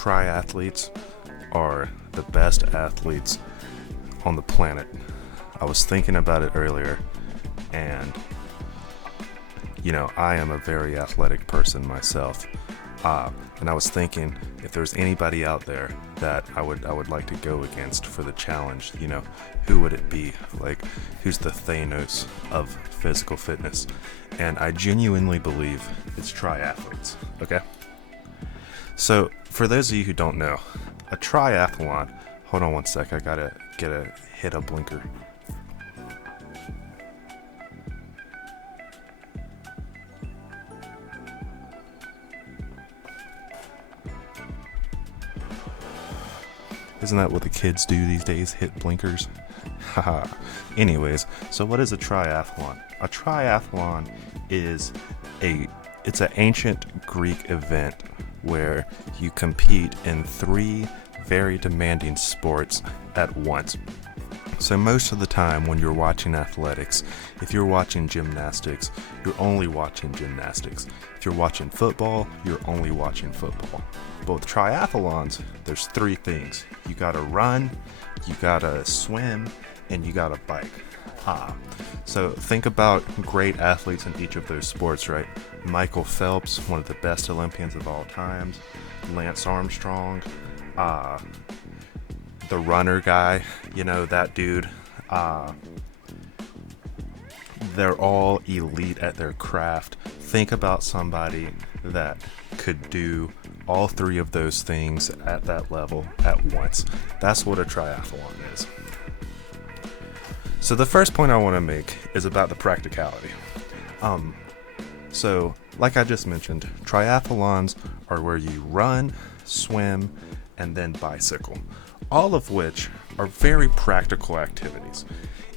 triathletes are the best athletes on the planet. I was thinking about it earlier, and I am a very athletic person myself. And I was thinking, if there's anybody out there that I would like to go against for the challenge, who would it be? Like, who's the Thanos of physical fitness? And I genuinely believe it's triathletes, okay? So, for those of you who don't know, a triathlon, hold on one sec, I gotta hit a blinker. Isn't that what the kids do these days? Hit blinkers? Haha. Anyways, so what is a triathlon? A triathlon is it's an ancient Greek event where you compete in 3 very demanding sports at once. So most of the time when you're watching athletics, if you're watching gymnastics, you're only watching gymnastics. If you're watching football, you're only watching football. But with triathlons, there's 3 things. You gotta run, you gotta swim, and you gotta bike. So think about great athletes in each of those sports, right? Michael Phelps, one of the best Olympians of all times. Lance Armstrong, the runner guy, that dude. They're all elite at their craft. Think about somebody that could do all 3 of those things at that level at once. That's what a triathlon is. So the first point I want to make is about the practicality. So like I just mentioned, triathlons are where you run, swim, and then bicycle, all of which are very practical activities.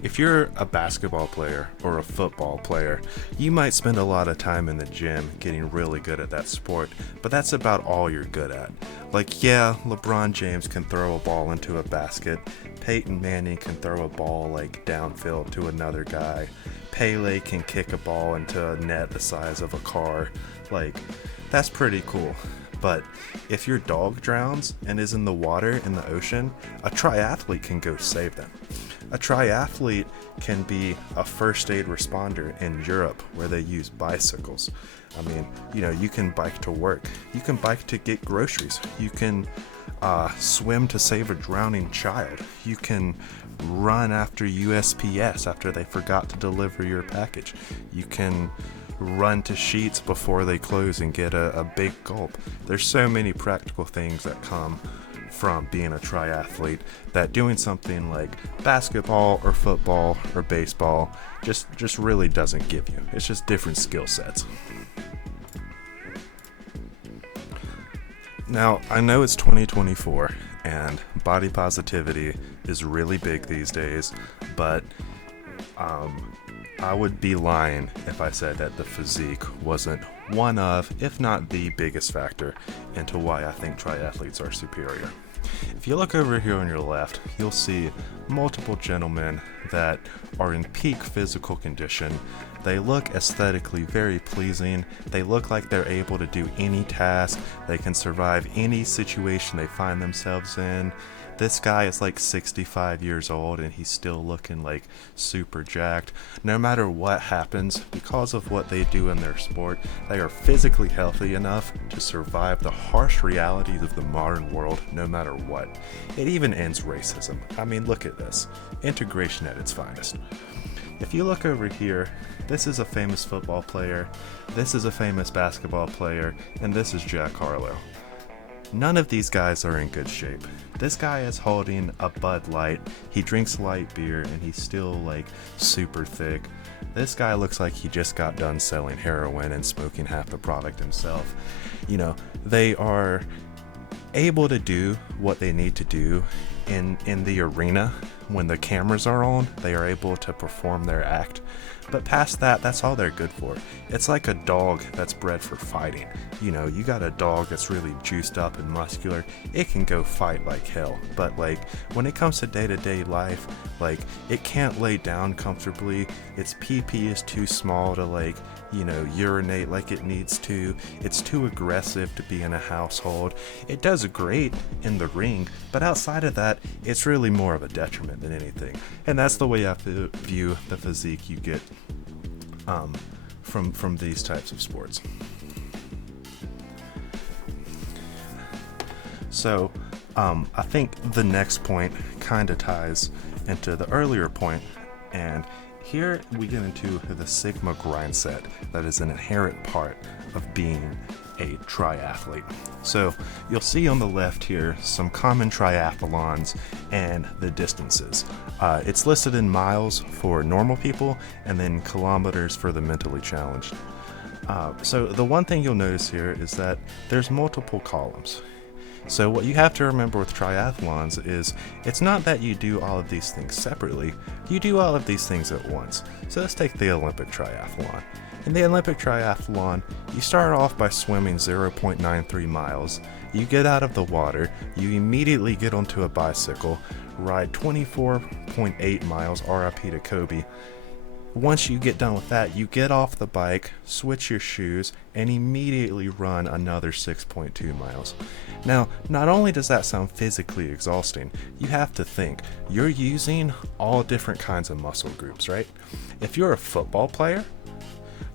If you're a basketball player or a football player, you might spend a lot of time in the gym getting really good at that sport, but that's about all you're good at. Like, yeah, LeBron James can throw a ball into a basket, Peyton Manning can throw a ball like downfield to another guy, Pele can kick a ball into a net the size of a car. Like, that's pretty cool. But if your dog drowns and is in the water in the ocean, a triathlete can go save them. A triathlete can be a first aid responder in Europe where they use bicycles. I mean, you can bike to work. You can bike to get groceries. You can swim to save a drowning child. You can run after USPS after they forgot to deliver your package. You can run to Sheets before they close and get a big gulp. There's so many practical things that come from being a triathlete that doing something like basketball or football or baseball just really doesn't give you. It's just different skill sets. Now, I know it's 2024 and body positivity is really big these days, but I would be lying if I said that the physique wasn't one of, if not the biggest factor into why I think triathletes are superior. If you look over here on your left, you'll see multiple gentlemen that are in peak physical condition. They look aesthetically very pleasing. They look like they're able to do any task. They can survive any situation they find themselves in. This guy is like 65 years old and he's still looking like super jacked. No matter what happens, because of what they do in their sport, they are physically healthy enough to survive the harsh realities of the modern world no matter what. It even ends racism. I mean, look at this. Integration at its finest. If you look over here, this is a famous football player, this is a famous basketball player, and this is Jack Harlow. None of these guys are in good shape. This guy is holding a Bud Light, he drinks light beer, and he's still like super thick. This guy looks like he just got done selling heroin and smoking half the product himself. They are able to do what they need to do in the arena, when the cameras are on, they are able to perform their act. But past that, that's all they're good for. It's like a dog that's bred for fighting. You know, you got a dog that's really juiced up and muscular, it can go fight like hell. But like, when it comes to day-to-day life, like, it can't lay down comfortably. Its pee-pee is too small to, like, you know, urinate like it needs to. It's too aggressive to be in a household. It does great in the ring, but outside of that, it's really more of a detriment than anything. And that's the way you have to view the physique you get from these types of sports. So I think the next point kind of ties into the earlier point, and here we get into the Sigma grind set that is an inherent part of being a triathlete. So you'll see on the left here some common triathlons and the distances. It's listed in miles for normal people and then kilometers for the mentally challenged. So the one thing you'll notice here is that there's multiple columns. So what you have to remember with triathlons is it's not that you do all of these things separately, you do all of these things at once. So let's take the Olympic triathlon. In the Olympic triathlon, you start off by swimming 0.93 miles, you get out of the water, you immediately get onto a bicycle, ride 24.8 miles, RIP to Kobe. Once you get done with that, you get off the bike, switch your shoes, and immediately run another 6.2 miles. Now, not only does that sound physically exhausting, you have to think, you're using all different kinds of muscle groups, right? If you're a football player,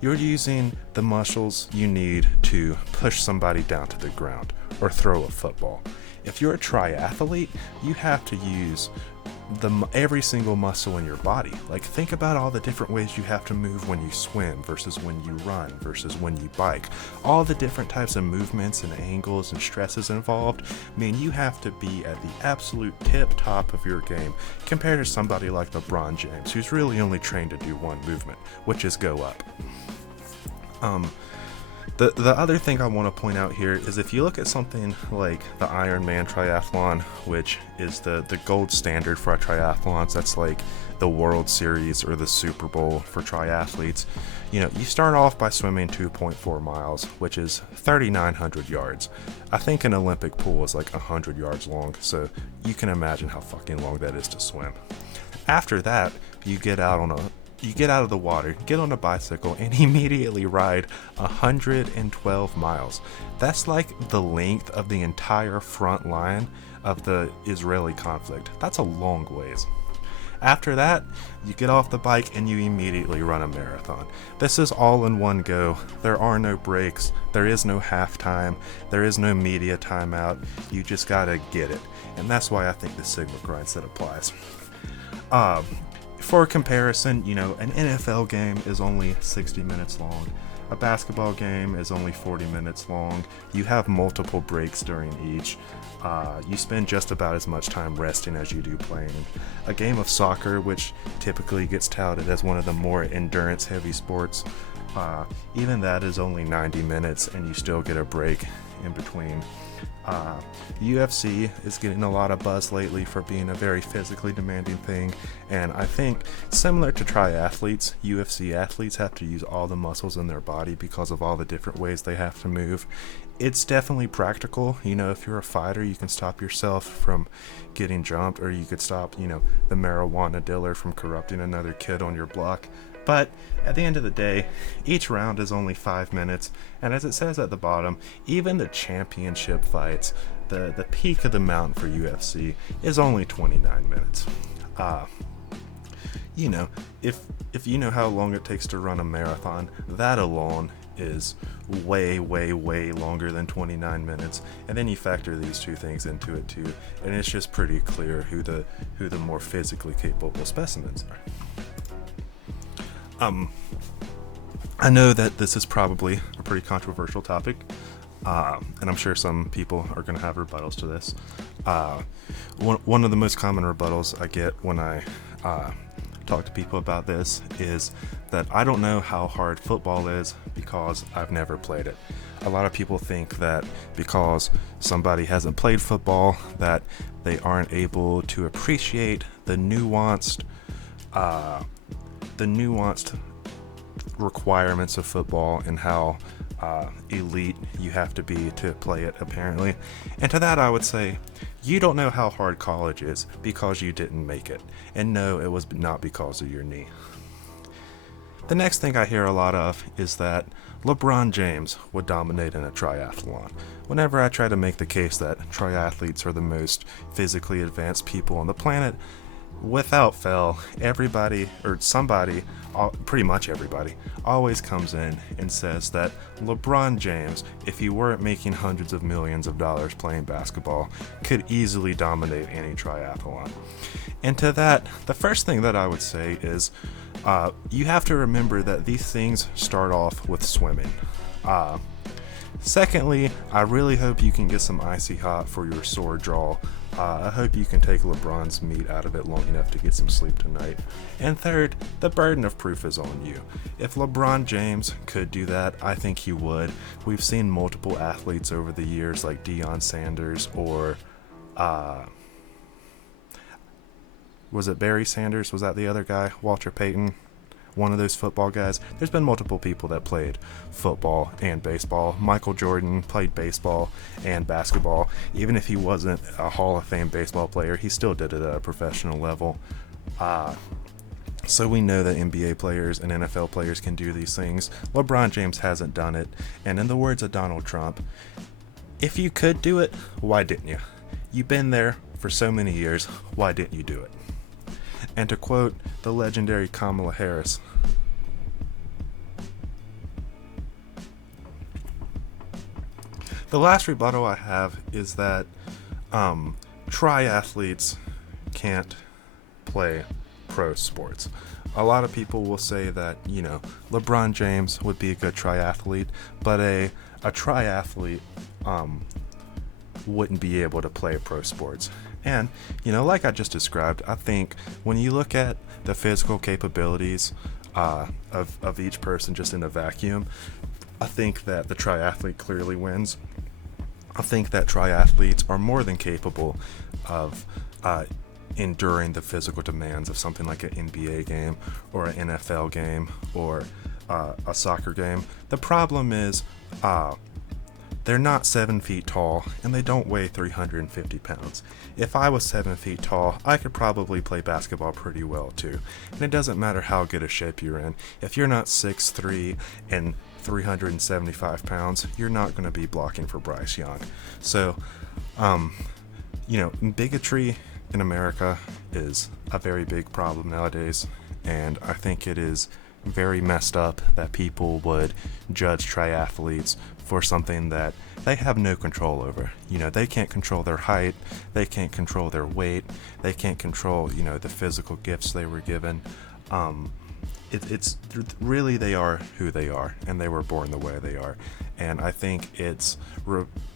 you're using the muscles you need to push somebody down to the ground or throw a football. If you're a triathlete, you have to use every single muscle in your body. Like, think about all the different ways you have to move when you swim versus when you run versus when you bike. All the different types of movements and angles and stresses involved mean you have to be at the absolute tip top of your game compared to somebody like LeBron James, who's really only trained to do one movement, which is go up. The other thing I want to point out here is if you look at something like the Ironman triathlon, which is the gold standard for triathlons, that's like the World Series or the Super Bowl for triathletes. You know, you start off by swimming 2.4 miles, which is 3,900 yards. I think an Olympic pool is like 100 yards long, so you can imagine how fucking long that is to swim. After that, you get out of the water, get on a bicycle, and immediately ride 112 miles. That's like the length of the entire front line of the Israeli conflict. That's a long ways. After that, you get off the bike and you immediately run a marathon. This is all in one go. There are no breaks. There is no halftime. There is no media timeout. You just gotta get it. And that's why I think the Sigma grind set applies. For comparison, you know, an NFL game is only 60 minutes long. A basketball game is only 40 minutes long. You have multiple breaks during each. You spend just about as much time resting as you do playing. A game of soccer, which typically gets touted as one of the more endurance-heavy sports, even that is only 90 minutes and you still get a break in between. UFC is getting a lot of buzz lately for being a very physically demanding thing, and I think similar to triathletes, UFC athletes have to use all the muscles in their body because of all the different ways they have to move. It's definitely practical. You know, if you're a fighter, you can stop yourself from getting jumped, or you could stop, you know, the marijuana dealer from corrupting another kid on your block. But at the end of the day, each round is only 5 minutes, and as it says at the bottom, even the championship fights, the peak of the mountain for UFC, is only 29 minutes. You know, if you know how long it takes to run a marathon, that alone is way longer than 29 minutes, and then you factor these two things into it too, and it's just pretty clear who the more physically capable specimens are. I know that this is probably a pretty controversial topic, and I'm sure some people are going to have rebuttals to this. One of the most common rebuttals I get when I talk to people about this is that I don't know how hard football is because I've never played it. A lot of people think that because somebody hasn't played football that they aren't able to appreciate the nuanced requirements of football and how elite you have to be to play it, apparently. And to that I would say, you don't know how hard college is because you didn't make it. And no, it was not because of your knee. The next thing I hear a lot of is that LeBron James would dominate in a triathlon. Whenever I try to make the case that triathletes are the most physically advanced people on the planet, without fail, everybody, or somebody, pretty much everybody, always comes in and says that LeBron James, if he weren't making hundreds of millions of dollars playing basketball, could easily dominate any triathlon. And to that, the first thing that I would say is, you have to remember that these things start off with swimming. Secondly, I really hope you can get some icy hot for your sore jaw. I hope you can take LeBron's meat out of it long enough to get some sleep tonight. And third, the burden of proof is on you. If LeBron James could do that, I think he would. We've seen multiple athletes over the years like Deion Sanders or was it Barry Sanders? Was that the other guy? Walter Payton? One of those football guys. There's been multiple people that played football and baseball. Michael Jordan played baseball and basketball. Even if he wasn't a Hall of Fame baseball player, he still did it at a professional level. So we know that NBA players and NFL players can do these things. LeBron James hasn't done it. And in the words of Donald Trump, if you could do it, why didn't you? You've been there for so many years. Why didn't you do it? And to quote the legendary Kamala Harris, the last rebuttal I have is that triathletes can't play pro sports. A lot of people will say that, LeBron James would be a good triathlete, but a triathlete wouldn't be able to play pro sports. And, like I just described, I think when you look at the physical capabilities of each person just in a vacuum, I think that the triathlete clearly wins. I think that triathletes are more than capable of enduring the physical demands of something like an NBA game or an NFL game or a soccer game. The problem is they're not 7 feet tall and they don't weigh 350 pounds. If I was 7 feet tall, I could probably play basketball pretty well too. And it doesn't matter how good a shape you're in. If you're not 6'3" and 375 pounds, you're not going to be blocking for Bryce Young. So, bigotry in America is a very big problem nowadays. And I think it is very messed up that people would judge triathletes for something that they have no control over. They can't control their height, they can't control their weight, they can't control, the physical gifts they were given. It's really, they are who they are, and they were born the way they are. And I think it's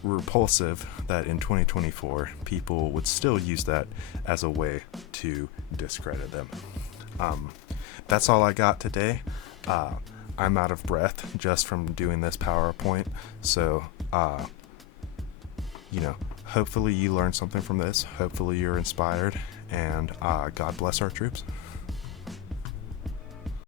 repulsive that in 2024 people would still use that as a way to discredit them. That's all I got today. I'm out of breath just from doing this PowerPoint. So, hopefully you learned something from this. Hopefully you're inspired. And God bless our troops.